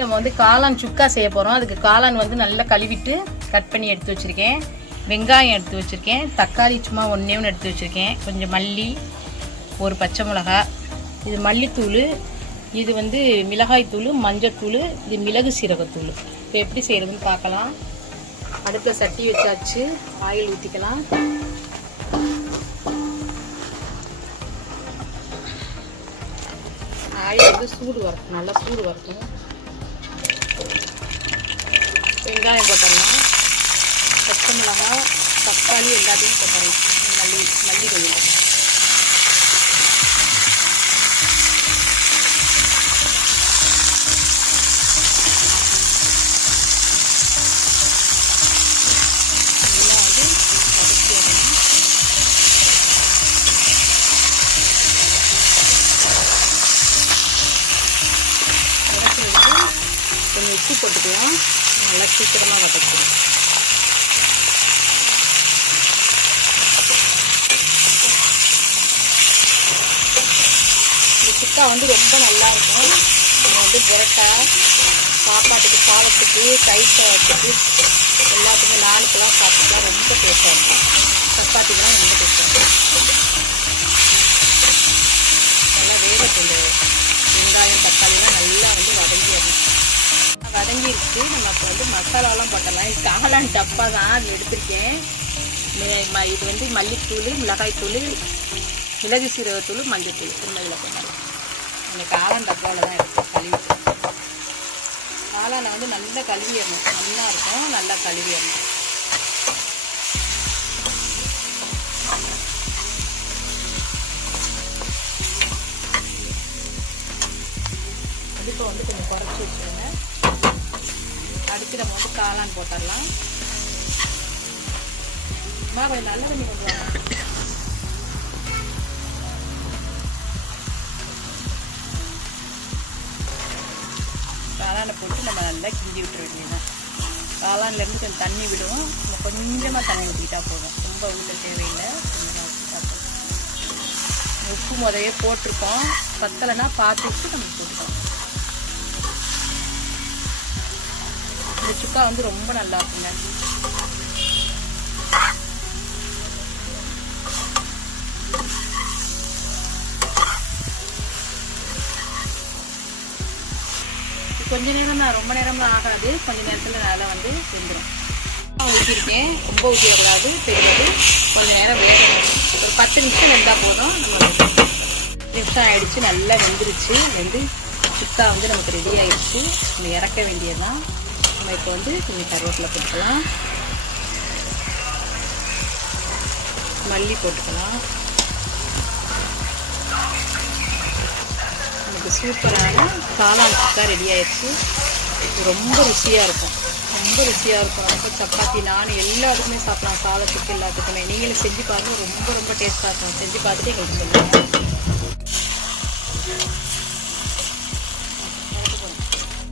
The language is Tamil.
நம்ம வந்து காளான் சுக்கா செய்ய போகிறோம் அதுக்கு காளான் வந்து நல்லா கழுவிட்டு கட் பண்ணி எடுத்து வச்சுருக்கேன். வெங்காயம் எடுத்து வச்சுருக்கேன். தக்காளி சும்மா ஒன்றே ஒன்று எடுத்து வச்சுருக்கேன். கொஞ்சம் மல்லி ஒரு பச்சை மிளகா இது மல்லித்தூள் இது வந்து மிளகாய்த்தூள் மஞ்சத்தூள் இது மிளகு சீரகத்தூள். இப்போ எப்படி செய்கிறதுன்னு பார்க்கலாம். அடுப்பில் சட்டி வச்சாச்சு. ஆயில் ஊற்றிக்கலாம் ஆயில் வந்து சூடு வரட்டும். நல்லா சூடு வரட்டும். வெங்காயம் போட்டுடலாம். பச்சை மிளகாய் தக்காளி எல்லாத்தையும் போட்டுடலாம். மல்லி மல்லி கொஞ்சம் கொஞ்சம் உப்பு போட்டுக்கலாம். நல்லா சீக்கிரமாக வதக்கும் இந்த சுக்கா வந்து ரொம்ப நல்லா இருக்கும். நம்ம வந்து புரட்டை சாப்பாட்டுக்கு சாதத்துக்கு தயிர் சாதத்துக்கு எல்லாத்துக்கும் நானுக்கெல்லாம் சாப்பிட்டுலாம் ரொம்ப டேஸ்ட்டாக இருக்கும். சப்பாத்திக்கு வதங்கிருச்சு நம்ம இப்போ வந்து மசாலாலாம் போட்டலாம் இது காளான் டப்பா தான் அது எடுத்திருக்கேன். ம- இது வந்து மல்லித்தூள் மிளகாய்த்தூள் மிளகு சீரகத்தூள் மஞ்சத்தூள். திரும்ப இதில் இந்த காளான் டப்பாவில் தான் இருக்குது கழுவி காளானை வந்து நல்லா கழுவிடணும். நல்லா இருக்கும். நல்லா கழுவிடணும். இப்போ வந்து கொஞ்சம் குறைச்சி வச்சுருங்க அடுத்து நம்ம வந்து காளான் போட்டுடலாம். அம்மா கொஞ்சம் நல்ல தண்ணி கொண்டு வாங்க. காளானை போட்டு நம்ம நல்லா கிண்டி விட்டுற வேண்டியதுதான். காளான்லேருந்து கொஞ்சம் தண்ணி விடும் நம்ம கொஞ்சமாக தண்ணி ஊற்றிக்கிட்டா போதும். ரொம்ப ஊற்ற தேவையில்லை. கொஞ்சமாக ஊற்றிட்டா போதும் உப்பு முதையே போட்டிருக்கோம். பத்தலைன்னா பார்த்துட்டு நம்ம போட்டுக்கோம் இந்த சுக்கா வந்து ரொம்ப நல்லா இருக்குங்க. கொஞ்ச நேரம் தான் ரொம்ப நேரம்லாம் ஆகாது. கொஞ்ச நேரத்தில் நல்லா வந்து வெந்துடும் ஊற்றிருக்கேன் ரொம்ப ஊற்றிடக்கூடாது தெரியாது கொஞ்ச நேரம் வேகணும் ஒரு பத்து நிமிஷம் வெந்தால் போதும். நம்ம நிமிஷம் ஆயிடுச்சு. நல்லா வெந்துருச்சு. வெந்து சுக்கா வந்து நமக்கு ரெடி ஆயிடுச்சு. நம்ம இறக்க வேண்டியதுதான். நம்ம இப்போ வந்து கொஞ்சம் கருவேப்பிலை போட்டுக்கலாம். மல்லி போட்டுக்கலாம். நமக்கு சூப்பரான காளான் சுக்கா ரெடி ஆயிடுச்சு. ரொம்ப ருசியாக இருக்கும். ரொம்ப ருசியாக இருக்கும். ரொம்ப சப்பாத்தி நான் எல்லாத்துக்குமே சாப்பிடலாம். சாதத்துக்கு எல்லாத்துக்குமே. நீங்களும் செஞ்சு பாருங்க. ரொம்ப ரொம்ப டேஸ்ட்டாக இருக்கும். செஞ்சு பார்த்துட்டு எங்களுக்கு சொல்லுங்கள்